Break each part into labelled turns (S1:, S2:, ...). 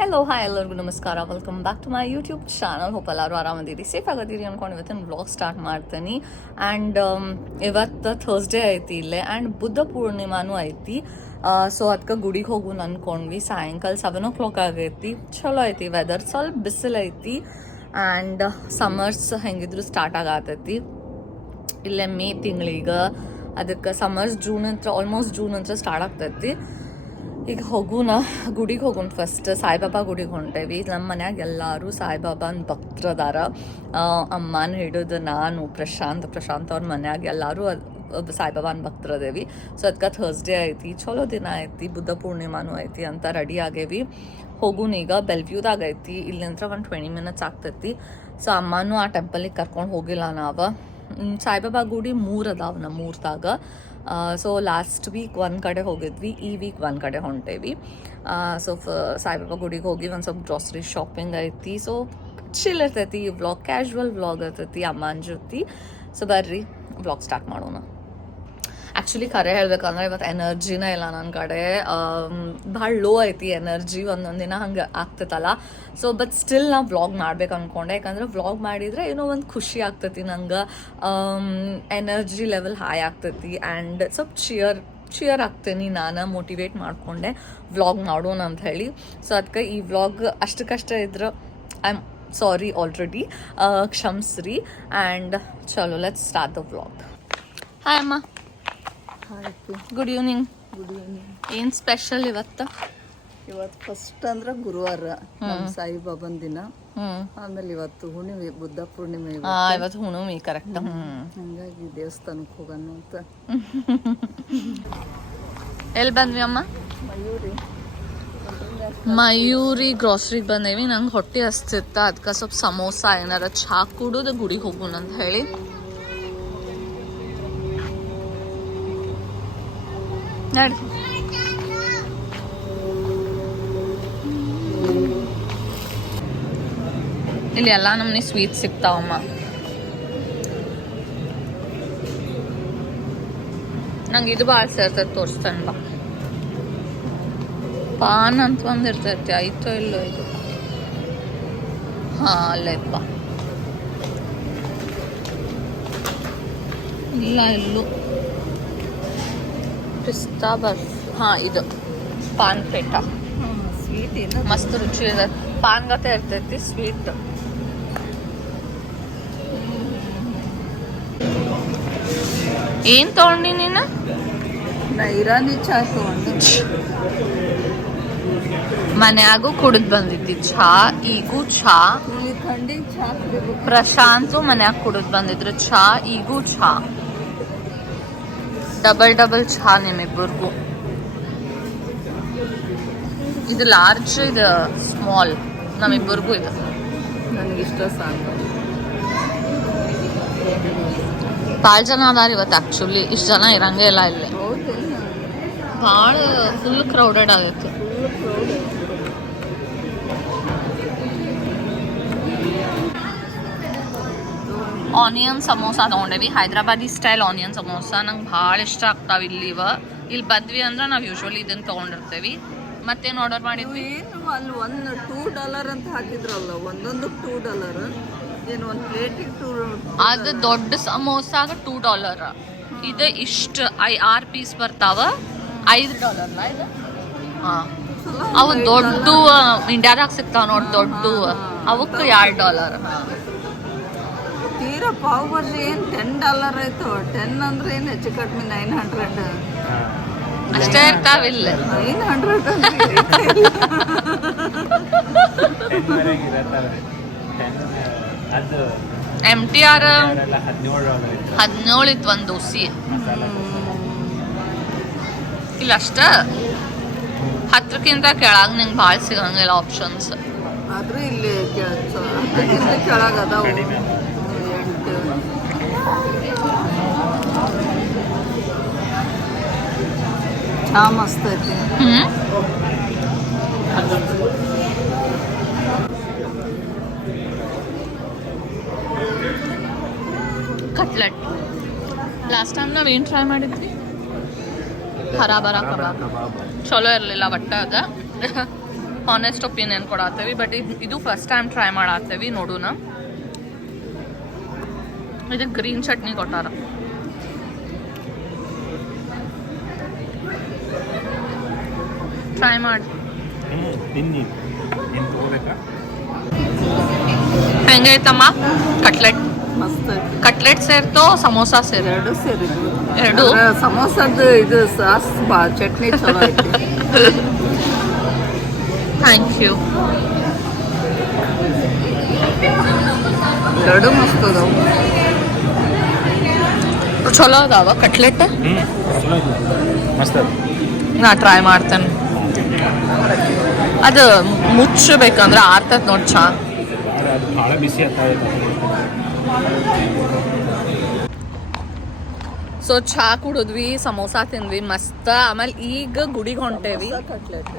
S1: Hello hi ಎಲ್ಲರಿಗೂ ನಮಸ್ಕಾರ. Welcome back to my YouTube channel hope ಎಲ್ಲರೂ ಆರಾಮದಿರಿ. ಸೇಫ್ ಆಗದಿರಿ ಅನ್ಕೊಂಡು ಇವತ್ತಿನ ವ್ಲಾಗ್ ಸ್ಟಾರ್ಟ್ ಮಾಡ್ತೀನಿ. ಆ್ಯಂಡ್ ಇವತ್ತು ಥರ್ಸ್ಡೇ ಐತಿ ಇಲ್ಲೇ. ಆ್ಯಂಡ್ ಬುದ್ಧ ಪೂರ್ಣಿಮಾನೂ ಐತಿ. ಸೊ ಅದಕ್ಕೆ ಗುಡಿಗೆ ಹೋಗೋಣ ಅನ್ಕೊಂಡ್ವಿ. ಸಾಯಂಕಾಲ ಸೆವೆನ್ ಓ ಕ್ಲಾಕ್ ಆಗೈತಿ. ಚಲೋ ಐತಿ ವೆದರ್ ಸ್ವಲ್ಪ ಬಿಸಿಲು ಐತಿ. ಆ್ಯಂಡ್ ಸಮ್ಮರ್ಸ್ ಹೆಂಗಿದ್ರು ಸ್ಟಾರ್ಟ್ ಆಗತೈತಿ. ಇಲ್ಲೇ ಮೇ ತಿಂಗಳಿಗೆ. ಅದಕ್ಕೆ ಸಮ್ಮರ್ಸ್ ಜೂನ್ ಅಂತ ಆಲ್ಮೋಸ್ಟ್ ಜೂನ್ ಅಂತ ಸ್ಟಾರ್ಟ್ ಆಗ್ತೈತಿ. ಈಗ ಹೋಗೋಣ ಗುಡಿಗೆ ಹೋಗೋಣ ಫಸ್ಟ್ ಸಾಯಿಬಾಬಾ ಗುಡಿಗೆ ಹೊಂಟೇವಿ. ನಮ್ಮ ಮನ್ಯಾಗ ಎಲ್ಲರೂ ಸಾಯಿಬಾಬಾನ ಭಕ್ತರದಾರ. ಅಮ್ಮನ ಹಿಡಿದು ನಾನು, ಪ್ರಶಾಂತ್ ಪ್ರಶಾಂತ್ ಅವ್ರ ಮನ್ಯಾಗ ಎಲ್ಲರೂ ಸಾಯಿಬಾಬಾನ ಭಕ್ತರದೇವಿ. ಸೊ ಅದಕ್ಕೆ ಥರ್ಸ್ಡೇ ಐತಿ ಚಲೋ ದಿನ ಐತಿ ಬುದ್ಧ ಪೂರ್ಣಿಮಾನು ಐತಿ ಅಂತ ರೆಡಿ ಆಗೇವಿ. ಹೋಗೋಣ ಈಗ ಬೆಲ್ವ್ಯೂದಾಗ ಐತಿ ಇಲ್ಲಿಂದ್ರ ಒಂದು ಟ್ವೆಂಟಿ ಮಿನಿಟ್ಸ್ ಆಗ್ತೈತಿ. ಸೊ ಅಮ್ಮನೂ ಆ ಟೆಂಪಲಿಗೆ ಕರ್ಕೊಂಡು ಹೋಗಿಲ್ಲ ನಾವು. ಸಾಯಿಬಾಬಾ ಗುಡಿ ಮೂರು ಅದಾವ ನಮ್ಮ ಊರ್ದಾಗ ಸೊ ಲಾಸ್ಟ್ ವೀಕ್ ಒಂದು ಕಡೆ ಹೋಗಿದ್ವಿ, ಈ ವೀಕ್ ಒಂದು ಕಡೆ ಹೊಂಟೇವಿ. ಸೊ ಸಾಯಿಬಾಬಾ ಗುಡಿಗೆ ಹೋಗಿ ಒಂದು ಸ್ವಲ್ಪ ಗ್ರಾಸರಿ ಶಾಪಿಂಗ್ ಐತಿ. ಸೊ ಚಿಲ್ ಇರ್ತೈತಿ ವ್ಲಾಗ್ ಕ್ಯಾಶುವಲ್ ವ್ಲಾಗ್ ಇರ್ತೈತಿ, ಅಮ್ಮನ ಜೊತೆ. ಸೊ ಬರ್ರಿ ವ್ಲಾಗ್ ಸ್ಟಾರ್ಟ್ ಮಾಡೋಣ. ಆ್ಯಕ್ಚುಲಿ ಖರೆ ಹೇಳ್ಬೇಕಂದ್ರೆ ಇವತ್ತು ಎನರ್ಜಿನೇ ಇಲ್ಲ ನನ್ನ ಕಡೆ. ಭಾಳ ಲೋ ಐತಿ ಎನರ್ಜಿ, ಒಂದೊಂದು ದಿನ ಹಂಗೆ ಆಗ್ತೈತಲ್ಲ. ಸೊ ಬಟ್ ಸ್ಟಿಲ್ ನಾ ವ್ಲಾಗ್ ಮಾಡ್ಬೇಕು ಅಂದ್ಕೊಂಡೆ ಯಾಕಂದ್ರೆ ವ್ಲಾಗ್ ಮಾಡಿದರೆ ಏನೋ ಒಂದು ಖುಷಿ ಆಗ್ತೈತಿ ನಂಗೆ. ಎನರ್ಜಿ ಲೆವೆಲ್ ಹೈ ಆಗ್ತೈತಿ ಆ್ಯಂಡ್ ಸ್ವಲ್ಪ ಚಿಯರ್ ಚಿಯರ್ ಆಗ್ತೀನಿ ನಾನು ಮೋಟಿವೇಟ್ ಮಾಡಿಕೊಂಡೆ. ವ್ಲಾಗ್ ಮಾಡೋಣ ಅಂತ ಹೇಳಿ. ಸೊ ಅದಕ್ಕೆ ಈ ವ್ಲಾಗ್ ಅಷ್ಟಕ್ಕಷ್ಟ ಇದ್ರೆ ಐ ಆಮ್ ಸಾರಿ ಆಲ್ರೆಡಿ ಕ್ಷಮಿಸ್ರಿ. ಆ್ಯಂಡ್ ಚಲೋ let's start the vlog hi ಅಮ್ಮ. ಗುಡ್ ಈವ್ನಿಂಗ್
S2: ಗುಡ್ ಈವ್ನಿಂಗ್
S1: ಏನ್ ಸ್ಪೆಷಲ್ ಇವತ್ತು?
S2: ಇವತ್ತು ಫಸ್ಟ್ ಅಂದ್ರೆ ಗುರುವಾರ ಸಾಯಿಬಾಬನ್ ದಿನ. ಆಮೇಲೆ ಇವತ್ತು ಹುಣ್ಣಿಮೆ ಬುದ್ಧ ಪೂರ್ಣಿಮೆ ಇವತ್ತು.
S1: ಹುಣ್ಣಿಮೆ ಕರೆಕ್ಟ್
S2: ಹಂಗಾಗಿ ದೇವಸ್ಥಾನಕ್ಕೆ ಹೋಗೋಣ ಅಂತ.
S1: ಎಲ್ಲಿ ಬಂದ್ವಿ ಅಮ್ಮ?
S2: ಮಯೂರಿ.
S1: ಮಯೂರಿ ಗ್ರಾಸ್ರಿಗೆ ಬಂದೇವಿ. ನಂಗೆ ಹೊಟ್ಟೆ ಹಸ್ತಿತ್ತ. ಅದಕ್ಕೆ ಸ್ವಲ್ಪ ಸಮೋಸ ಏನಾರ ಚಹಾ ಕುಡಿದು ಗುಡಿಗೆ ಹೋಗೋಣ ಅಂತ ಹೇಳಿ. ನಡಿ. ಇಲ್ಲಿ ಎಲ್ಲ ನಮ್ನಿ ಸ್ವೀಟ್ ಸಿಗ್ತಾವಮ್ಮ. ನಂಗೆ ಇದು ಭಾಳ ಸೇರ್ತೈತೆ, ತೋರಿಸ್ತಾನೆ ಬಾ. ಪಾನ್ ಅಂತ ಒಂದು ಇರ್ತೈತಿ, ಆಯ್ತೋ ಇಲ್ಲೋ ಇದು. ಹಾ ಅಲ್ಲಪ್ಪ ಇಲ್ಲ, ಇಲ್ಲೂ. ಪಿಸ್ತಾ ಬರ್ಫಿ ಹಾಂ ಇದು. ಪಾನ್ ಪೇಟ
S2: ಸ್ವೀಟ್ ಏನು
S1: ಮಸ್ತ್ ರುಚಿ ಇರತ್ತೆ ಪಾನ್ ಗತೆ ಇರ್ತೈತಿ ಸ್ವೀಟ್ ಏನ್ ತಗೊಂಡಿ ನೀನು?
S2: ನಾ ಇರಾನಿ ಚಾ ತಗೊಂಡು.
S1: ಮನೆಯಾಗೂ ಕುಡಿದ್ ಬಂದಿದ್ದಿ ಚಹಾ ಈಗೂ ಚಹಾ
S2: ಈ ಥಂಡಿಗೆ ಚಾ ಕುಡಿಬೇಕು.
S1: ಪ್ರಶಾಂತು ಮನ್ಯಾಗ ಕುಡಿದ್ ಬಂದಿದ್ರು ಚಾ ಈಗೂ ಚಹಾ ಡಬಲ್ ಡಬಲ್ ಚಹಾ ನಿಮ್ಮಿಬ್ಬರಿಗೂ. ಇದು ಲಾರ್ಜ್ ಇದು ಸ್ಮಾಲ್ ನಮ್ಮಿಬ್ಬರಿಗೂ ಇದು.
S2: ನನಗಿಷ್ಟ ಸಾಕು.
S1: ಭಾಳ ಜನ ಅದಾರ ಇವತ್ತು ಆ್ಯಕ್ಚುಲಿ ಇಷ್ಟು ಜನ ಇರಂಗೇ ಇಲ್ಲ ಇಲ್ಲಿ. ಭಾಳ ಫುಲ್ ಕ್ರೌಡೆಡ್ ಆಗೈತಿ. ಆನಿಯನ್ ಸಮೋಸ ತೊಗೊಂಡೇವಿ ಹೈದ್ರಾಬಾದಿ ಸ್ಟೈಲ್ ಆನಿಯನ್ ಸಮೋಸ ನಂಗೆ ಭಾಳ ಇಷ್ಟ ಆಗ್ತಾವೆ ಇಲ್ಲಿ ಇವ. ಇಲ್ಲಿ ಬಂದ್ವಿ ಅಂದ್ರೆ ನಾವು ಯೂಶ್ವಲಿ ಇದನ್ನು ತೊಗೊಂಡಿರ್ತೇವೆ. ಮತ್ತೇನು ಆರ್ಡರ್ ಮಾಡಿದ್ವಿ
S2: ಏನು ಅಲ್ಲಿ ಒಂದು ಟೂ ಡಾಲರ್ ಅಂತ ಹಾಕಿದ್ರಲ್ಲ ಒಂದೊಂದು ಟೂ ಡಾಲರ್ ಏನು ಒಂದು ಪ್ಲೇಟಿಗೆ ಟೂ
S1: ಅದು ದೊಡ್ಡ ಸಮೋಸಾಗ ಟೂ ಡಾಲರ್ ಇದು ಇಷ್ಟು ಐ ಆರು ಪೀಸ್ ಬರ್ತಾವ. ಐದು ಡಾಲರ್ ಇದು? ಹಾಂ. ಅವು ದೊಡ್ಡ ಇಂಡಿಯಾದಾಗ ಸಿಗ್ತಾವ ನೋಡಿ ದೊಡ್ಡ. ಅವಕ್ಕೆ ಎರಡು ಡಾಲರ್
S2: ತೀರಾ ಪಾವ್ ಭಾಜಿ ಏನು ಟೆನ್ ಡಾಲರ್ ಆಯ್ತು ಟೆನ್ ಅಂದ್ರೆ ಏನು ಹೆಚ್ಚು ಕಡಿಮೆ ನೈನ್ ಹಂಡ್ರೆಡ್
S1: ಅಷ್ಟೇ ಇರ್ತಾವಿಲ್ಲ.
S2: ನೈನ್ ಹಂಡ್ರೆಡ್
S3: ಅದು
S1: ಎಂ ಟಿ ಆರ್
S3: ಹದಿನೇಳು ಇತ್ತು.
S1: ಒಂದು ದೋಸಿ. ಇಲ್ಲ ಅಷ್ಟ. ಹತ್ರಕ್ಕಿಂತ ಕೆಳಗೆ ನಿಂಗೆ ಭಾಳ ಸಿಗಂಗಿಲ್ಲ ಆಪ್ಷನ್ಸ್
S2: ಆದ್ರೂ ಇಲ್ಲಿ ಕೆಳಗ ಅದಾವು. ಚಾ ಮಸ್ತ್ ಐತಿ.
S1: ಕಟ್ಲೆಟ್. ಲಾಸ್ಟ್ ಟೈಮ್ ನಾವು ಏನು ಟ್ರೈ ಮಾಡಿದ್ವಿ? ಹರಾಬರ ಕಬಾಬ್. ಚಲೋ ಇರಲಿಲ್ಲ ಬಟ್ ಅದ ಆನೆಸ್ಟ್ ಒಪಿನಿಯನ್ ಕೊಡತ್ತೇವಿ ಬಟ್ ಇದು ಫಸ್ಟ್ ಟೈಮ್ ಟ್ರೈ ಮಾಡತ್ತೇವಿ ನೋಡೋಣ ಇದು ಗ್ರೀನ್ ಚಟ್ನಿ ಕೊಟ್ಟಾರ. ಟ್ರೈ ಮಾಡಿ. ಹೆಂಗೈತಮ್ಮ? ಕಟ್ಲೆಟ್
S2: ಮಸ್ತ್
S1: ಕಟ್ಲೆಟ್ ಸೇರ್ತೋ ಸಮೋಸಾ ಸೇರ್?
S2: ಎರಡು ಸೇರಿ
S1: ಎರಡು?
S2: ಸಮೋಸದ ಇದು ಸಾಸ್ ಬಾ ಚಟ್ನಿ ಚಲೋ ಐತಿ.
S1: ಥ್ಯಾಂಕ್ ಯು
S2: ಎರಡು ಮಸ್ತ್ ಅದಾವು.
S1: ಚಲೋ ಅದಾವ ಕಟ್ಲೆಟ್? ನಾ ಟ್ರೈ ಮಾಡ್ತೇನೆ. ಅದು ಮುಚ್ಚಬೇಕಂದ್ರೆ ಆರ್ತದ ನೋಡಿ ಚಾ.
S3: ಬಿಸಿ
S1: ಸೊ ಚಾ ಕುಡಿದ್ವಿ ಸಮೋಸ ತಿಂದ್ವಿ ಮಸ್ತ್. ಆಮೇಲೆ ಈಗ ಗುಡಿಗೆ ಹೊಂಟೇವಿ.
S2: ಕಟ್ಲೆಟ್.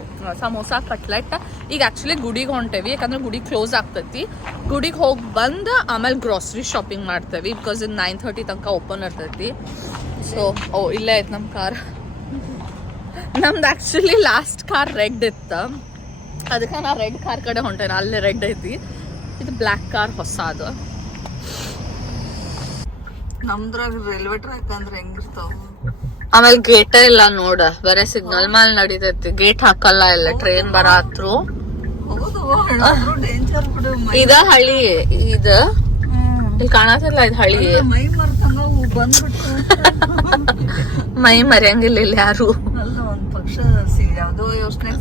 S1: ಸಮೋಸ ಕಟ್ಲೆಟ್. ಈಗ ಆಕ್ಚುಲಿ ಗುಡಿಗೆ ಹೊಂಟೇವಿ ಯಾಕಂದ್ರೆ ಗುಡಿ ಕ್ಲೋಸ್ ಆಗ್ತೈತಿ. ಗುಡಿಗೆ ಹೋಗಿ ಬಂದು ಆಮೇಲೆ ಗ್ರೋಸರಿ ಶಾಪಿಂಗ್ ಮಾಡ್ತೇವಿ ಬಿಕಾಸ್ ಇದು ನೈನ್ ತರ್ಟಿ ತನಕ ಓಪನ್ ಇರ್ತೈತಿ. ಸೊ ಓ ಇಲ್ಲೇ ಐತೆ ನಮ್ಮ ಕಾರ್ ನಮ್ದು ಆ್ಯಕ್ಚುಲಿ ಲಾಸ್ಟ್ ಕಾರ್ ರೆಡ್ ಇತ್ತು. ಅದಕ್ಕೆ ನಾ ರೆಡ್ ಕಾರ್ ಕಡೆ ಹೊಂಟೇನೆ ಅಲ್ಲಿ ರೆಡ್ ಐತಿ. ಇದು ಬ್ಲ್ಯಾಕ್ ಕಾರ್ ಹೊಸ ಅದು
S2: ನಮ್ದ್ರಾಗ ರೈಲ್ವೆ ಟ್ರ್ಯಾಕ್ ಅಂದ್ರೆ ಹೆಂಗಿರ್ತಾವ?
S1: ಆಮೇಲೆ ಗೇಟೇ ಇಲ್ಲ ನೋಡ ಬರೇ ಸಿಗ್ನಲ್ ಮ್ಯಾಲ್ ನಡೀತೈತಿ. ಗೇಟ್ ಹಾಕಲ್ಲ ಇಲ್ಲ ಟ್ರೈನ್ ಬರತ್ರು.
S2: ಡೇಂಜರ್ ಬಿಡು
S1: ಇದ ಹಳಿ ಇದ. ಇಲ್ಲಿ ಕಾಣತಿಲ್ಲ ಇದು ಹಳಿ.
S2: ಮೈ ಮರ್ತಂಗ ಬಂದ್ಬಿಟ್ಟು
S1: ಮೈ ಮರೆಯಂಗಿಲ್ಲ ಇಲ್ಲಿ ಯಾರು.
S2: ಅಲ್ಲ ಒಂದ್ ಪಕ್ಷ ಯಾವ್ದೋ ಯೋಚನೆ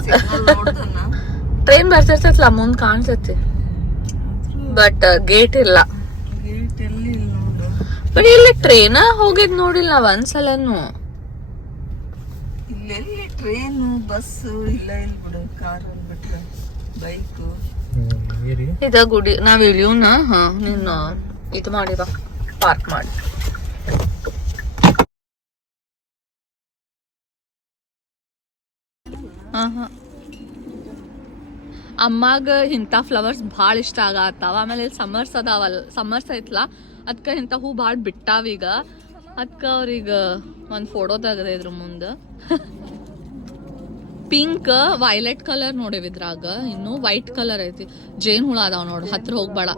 S1: ಟ್ರೈನ್ ಬರ್ತಿರ್ತೈತಲ್ಲ ಮುಂದ್ ಕಾಣ್ತೈತಿ ಬಟ್ ಗೇಟ್ ಇಲ್ಲ. ಬಟ್ ಇಲ್ಲಿ ಟ್ರೈನ್ ಹೋಗಿದ್ ನೋಡಿಲ್ಲ ನಾವ್ ಒಂದ್ಸಲನು.
S2: ಇಲ್ಲೆಲ್ಲಿ ಟ್ರೈನು ಬಸ್ ಇಲ್ಲ ಇಲ್ಲಿ ಬಿಡು ಕಾರ್ ಬಿಟ್ರೆ ಬೈಕು
S1: ಇದ ಗುಡಿ ನಾವ್ ಇಳಿಯೋಣ ಹಾ ನಿನ್ನ ಇದು ಮಾಡಿ ಬಾ ಪಾರ್ಕ್ ಮಾಡಿ. ಹಾ ಹಾ. ಅಮ್ಮಾಗ ಇಂಥ ಫ್ಲವರ್ಸ್ ಭಾಳ ಇಷ್ಟ ಆಗತ್ತಾವ. ಆಮೇಲೆ ಇಲ್ಲಿ ಸಮ್ಮರ್ಸ್ ಅದಾವಲ್ಲ ಸಮ್ಮರ್ಸ್ ಐತ್ಲ? ಅದಕ್ಕೆ ಇಂಥ ಹೂ ಭಾಳ ಬಿಟ್ಟಾವ ಈಗ. ಅದಕ್ಕೆ ಅವ್ರೀಗ ಒಂದು ಫೋಟೋ ತೆಗ್ದೆ ಇದ್ರ ಮುಂದೆ. ಪಿಂಕ್ ವೈಲೆಟ್ ಕಲರ್ ನೋಡೇವಿ ಇದ್ರಾಗ. ಇನ್ನು ವೈಟ್ ಕಲರ್ ಐತಿ. ಜೇನ್ ಹುಳ ಅದಾವ ನೋಡು, ಹತ್ರ ಹೋಗ್ಬೇಡ.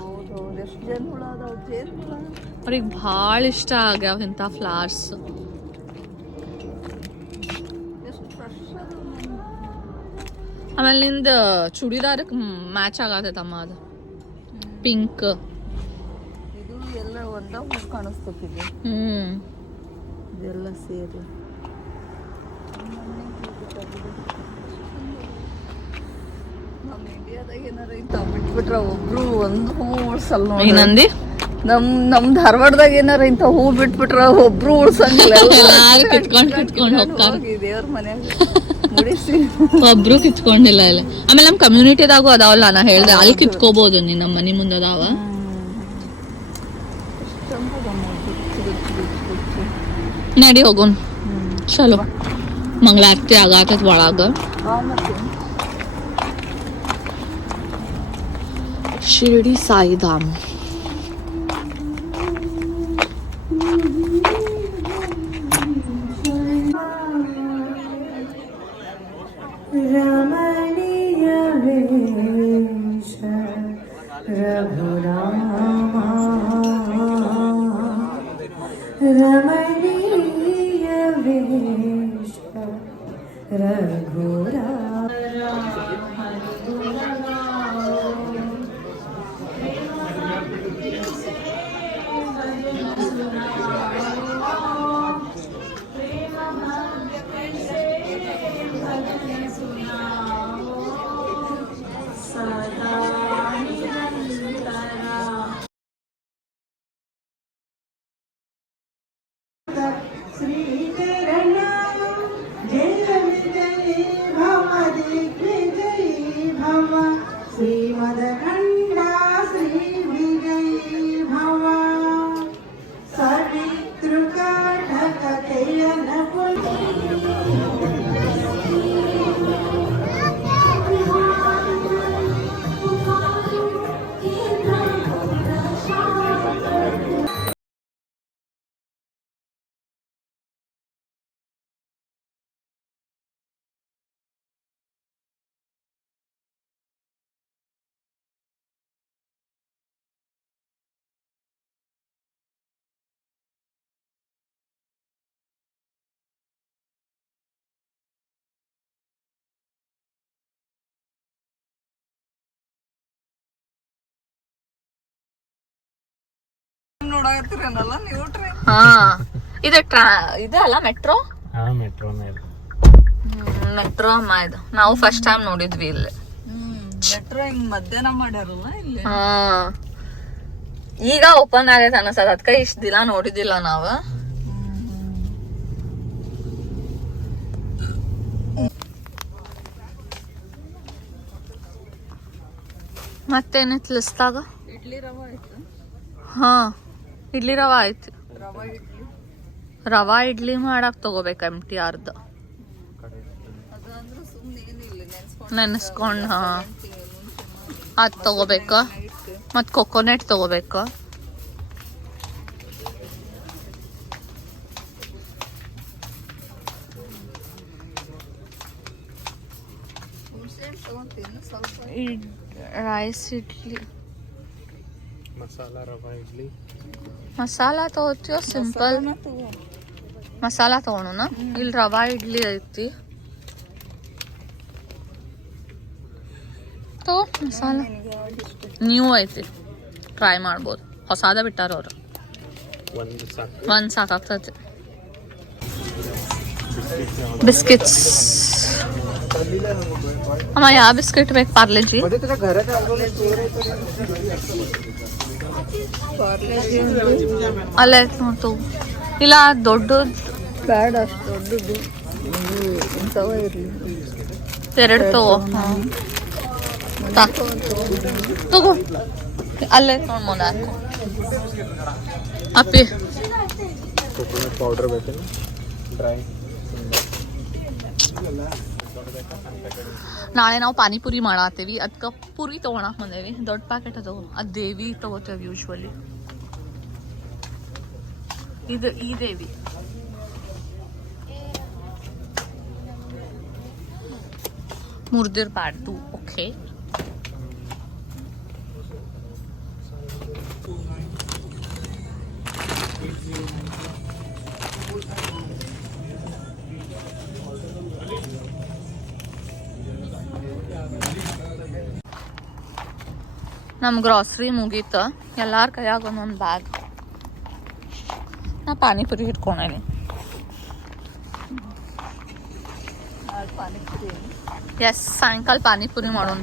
S1: ಅವ್ರಿಗೆ ಭಾಳ ಇಷ್ಟ ಆಗ್ಯಾವ ಇಂಥ ಫ್ಲವರ್ಸ್ ಆಮೇಲೆ ನಿಂದ ಚೂಡಿದಾರಕ್ಕೆ ಮ್ಯಾಚ್ ಆಗತೈತಮ್ಮ ಅದು. ಪಿಂಕ್
S2: ಒಂದ ಹೂ ಕಾಣಿಸ್ತದೆ
S1: ಹ್ಮ್.
S2: ಇದೆಲ್ಲ ಸೇರಿ. ನಮ್ಮ ಇಂಡಿಯಾದಾಗ ಏನಾರ ಇಂಥವ್ ಬಿಟ್ಬಿಟ್ರ ಒಬ್ರು ಒಂದು ಹೂ ಉಳ್ಸಲ್ಲ ನೋಡಿ
S1: ಏನಂದಿ?
S2: ನಮ್ ನಮ್ ಧಾರವಾಡದಾಗ ಏನಾರ ಇಂಥ ಹೂ ಬಿಟ್ಬಿಟ್ರ ಒಬ್ರು ಉಳ್ಸಂಗಿಲ್ಲ.
S1: ಕಿತ್ಕೊಂಡ್ ಕಿತ್ಕೊಂಡ್ ಹೋಗ್ತಾರ.
S2: ದೇವ್ರ ಮನ್ಯಾಗ
S1: ಒಬ್ರು ಕಿತ್ಕೊಂಡಿಲ್ಲ ಇಲ್ಲ ಆಮೇಲೆ ನಮ್ ಕಮ್ಯುನಿಟಿದಾಗೂ ಅದಾವಲ್ಲ ನಾ ಹೇಳ್ದೆ ಅಲ್ಲಿ ಕಿತ್ಕೋಬಹುದು ನೀನ್ ನಮ್ಮ ಮನಿ ಮುಂದೆ ಅದಾವ नेडी होगून चलो मग लागते अगं आता वळा ग शिर्डी साईधाम രഘുരാ
S2: ನೋಡಾಕತ್ತೀರೇನಲ್ಲ? ನೀವು ಟ್ರೈ.
S1: ಹಾ. ಇದು ಟ್ರಾ ಇದೆ ಅಲ್ಲ ಮೆಟ್ರೋ?
S3: ಹಾ ಮೆಟ್ರೋ
S1: ಮೆಟ್ರೋ ಅಮ್ಮ ಇದು. ನಾವು ಫಸ್ಟ್ ಟೈಮ್ ನೋಡಿದ್ವಿ ಇಲ್ಲಿ.
S2: ಮೆಟ್ರೋ ಹಿಂಗ್ ಮಧ್ಯಾಹ್ನ ಮಾಡ್ಯಾರಲ್ಲ ಇಲ್ಲಿ?
S1: ಹಾ. ಈಗ ಓಪನ್ ಆಗೈತೆ ಅನ್ಸದ ಅದ್ಕ ಇಷ್ಟ ದಿನ ನೋಡಿದಿಲ್ಲ ನಾವ್. ಮತ್ತೇನಿತ್ತು ಲಿಸ್ಟಾಗ
S2: ಇಡ್ಲಿ ರವಾ ಆಯ್ತು?
S1: ಹಾ. ಇಡ್ಲಿ ರವಾ ಆಯ್ತು.
S2: ರವಾ ಇಡ್ಲಿ
S1: ಮಾಡಕ್ ತಗೋಬೇಕು ಎಂ ಟಿ ಆರ್ದ
S2: ಅದಂದ್ರೆ ಸುಮ್ನೆ ಏನಿಲ್ಲ ನೆನ್ಸ್ಕೊಂಡು
S1: ಹಾ. ಅದ್ ತಗೋಬೇಕ? ಮತ್ ಕೊಕೊನೆಟ್ ತಗೋಬೇಕ? ರೈಸ್ ಇಡ್ಲಿ.
S3: ಮಸಾಲ ರವಾ ಇಡ್ಲಿ
S1: ಮಸಾಲ ತಗೋತೀವೋ ಸಿಂಪಲ್
S2: ಮಸಾಲಾ ತಗೋ
S1: ಮಸಾಲ ತಗೊಳೋಣ ಇಲ್ಲಿ ರವಾ ಇಡ್ಲಿ ಐತಿ ತಗೋ ಮಸಾಲ ನೀವು ಐತಿ ಟ್ರೈ ಮಾಡ್ಬೋದು ಹೊಸಾದ ಬಿಟ್ಟಾರ ಅವ್ರು
S3: ಒಂದು ಸಾಕು
S1: ಒಂದ್ ಸಾಕಾಗ್ತೈತಿ ಬಿಸ್ಕಿಟ್ಸ್ ಅಮ್ಮ ಯಾವ ಬಿಸ್ಕಿಟ್ ಬೇಕು ಪಾರ್ಲೆಜಿ
S2: ಪಾರ್ಲೆಜಿ
S1: ಅಲ್ಲೇ ನೋಡ್ತು. ಇಲ್ಲ ದೊಡ್ಡದು.
S2: ಬ್ಯಾಡ ಅಷ್ಟು ದೊಡ್ಡದು. ಇಂಥವ ಇರಲಿ.
S1: ಎರಡು ತಗೋ. ತಗೋ. ಅಲ್ಲೇ ನೋಡ್ ಮುಂದೆ ಹಾಕು. ಅಪ್ಪಿ.
S3: ಕೊಕೊನಟ್ ಪೌಡರ್ ಬೇಕು ಡ್ರೈ
S1: ನಾಳೆ ನಾವು ಪಾನಿಪುರಿ ಮಾಡತ್ತೀವಿ ಅದಕ್ಕೆ ಪುರಿ ತಗೊಳಕ್ ಬಂದೇವಿ ದೊಡ್ಡ ಪ್ಯಾಕೆಟ್ ಅದು. ಅದು ದೇವಿ ತಗೋತೇವೆ ಯೂಶ್ವಲಿ ಇದು ಈ ದೇವಿ. ಮುರ್ದಿರ್ಬಾರ್ದು. ಓಕೆ ನಮ್ಮ ಗ್ರಾಸ್ರಿ ಮುಗೀತು. ಎಲ್ಲಾರ ಕೈಯಾಗ ಒಂದೊಂದು ಬ್ಯಾಗ್ ನಾ ಪಾನಿಪುರಿ ಇಟ್ಕೊಂಡೇನಿ
S2: ಪಾನಿಪುರಿ
S1: ಎಸ್ ಸಾಯಂಕಾಲ ಪಾನಿಪುರಿ ಮಾಡೋಣ.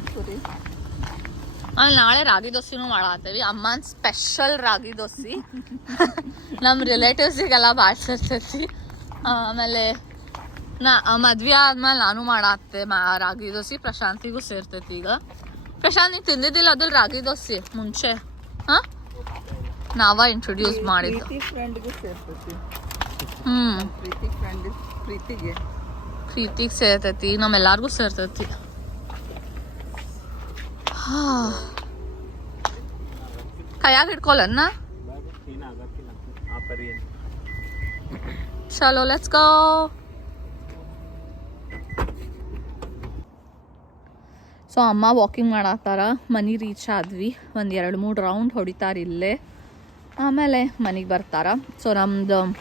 S1: ಆಮೇಲೆ ನಾಳೆ ರಾಗಿ ದೋಸೆನೂ ಮಾಡತ್ತೀವಿ. ಅಮ್ಮನ ಸ್ಪೆಷಲ್ ರಾಗಿ ದೋಸೆ. ನಮ್ಮ ರಿಲೇಟಿವ್ಸಿಗೆಲ್ಲ ಬಾಡ್ಸಿರ್ತೈತಿ ಆಮೇಲೆ ನಾ ಮದ್ವೆ ಆದ್ಮೇಲೆ ನಾನು ಮಾಡತ್ತೆ ಮಾ ರಾಗಿ ದೋಸೆ. ಪ್ರಶಾಂತಿಗೂ ಸೇರ್ತೈತಿ ಈಗ. ಪ್ರಶಾಂತ್ ನೀನು ತಿಂದಿದ್ದಿಲ್ಲ ಅದ್ರಲ್ಲಿ ರಾಗಿ ದೋಸೆ ಮುಂಚೆ? ಹಾ? ನಾವ ಇಂಟ್ರೊಡ್ಯೂಸ್ ಮಾಡಿದ್ದು. ಹ್ಮ್.
S2: ಪ್ರೀತಿಗೆ.
S1: ಪ್ರೀತಿಗೆ ಸೇರ್ತೈತಿ ನಮ್ಮೆಲ್ಲಾರ್ಗೂ ಸೇರ್ತೈತಿ. ಹಾ. ಕೈಯಾಗ
S3: ಏನು
S1: ಚಲೋ ಲೆಟ್ಸ್ ಗೋ ಸೊ ಅಮ್ಮ ವಾಕಿಂಗ್ ಮಾಡತ್ತಾರ ಮನೆ ರೀಚ್ ಆದ್ವಿ. ಒಂದು ಎರಡು ಮೂರು ರೌಂಡ್ ಹೊಡಿತಾರೆ ಇಲ್ಲೇ. ಆಮೇಲೆ ಮನೆಗೆ ಬರ್ತಾರ. ಸೊ ನಮ್ಮದು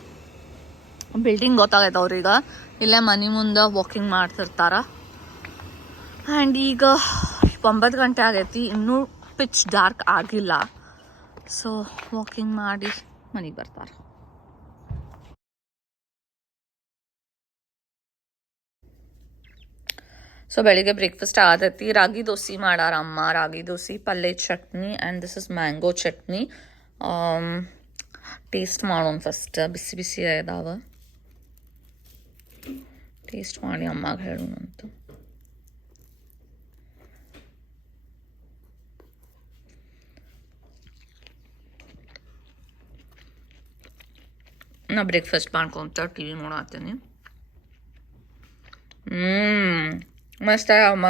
S1: ಬಿಲ್ಡಿಂಗ್ ಗೊತ್ತಾಗೈತೆ ಅವ್ರೀಗ. ಇಲ್ಲೇ ಮನೆ ಮುಂದೆ ವಾಕಿಂಗ್ ಮಾಡ್ತಿರ್ತಾರ. ಆ್ಯಂಡ್ ಈಗ ಒಂಬತ್ತು ಗಂಟೆ ಆಗೈತಿ. ಇನ್ನೂ ಪಿಚ್ ಡಾರ್ಕ್ ಆಗಿಲ್ಲ. ಸೊ ವಾಕಿಂಗ್ ಮಾಡಿ ಮನೆಗೆ ಬರ್ತಾರೆ. ಸೊ ಬೆಳಿಗ್ಗೆ ಬ್ರೇಕ್ಫಾಸ್ಟ್ ಆಗತೈತಿ ರಾಗಿ ದೋಸೆ ಮಾಡಾರ ಅಮ್ಮ ರಾಗಿ ದೋಸೆ ಪಲ್ಯ chutney and this is mango chutney taste ಮಾಡೋಣ ಫಸ್ಟ್ ಬಿಸಿ ಬಿಸಿ ಇದಾವ ಟೇಸ್ಟ್ ಮಾಡಿ ಅಮ್ಮಗೆ ಹೇಳೋಣ ಅಂತ ನಾ ಬ್ರೇಕ್ಫಾಸ್ಟ್ ಮಾಡ್ಕೊಂತ ಟಿ ವಿ ನೋಡತ್ತೀನಿ ಹ್ಮ್ ಮಸ್ತ್ ಅಮ್ಮ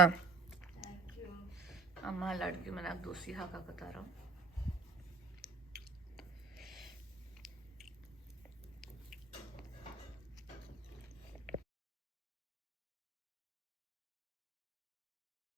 S1: ಅಮ್ಮ ಅಲ್ಲಿ ಅಡ್ಗೆ ಮನ್ಯಾಗ ದೋಸೆ ಹಾಕಾಕತ್ತಾರ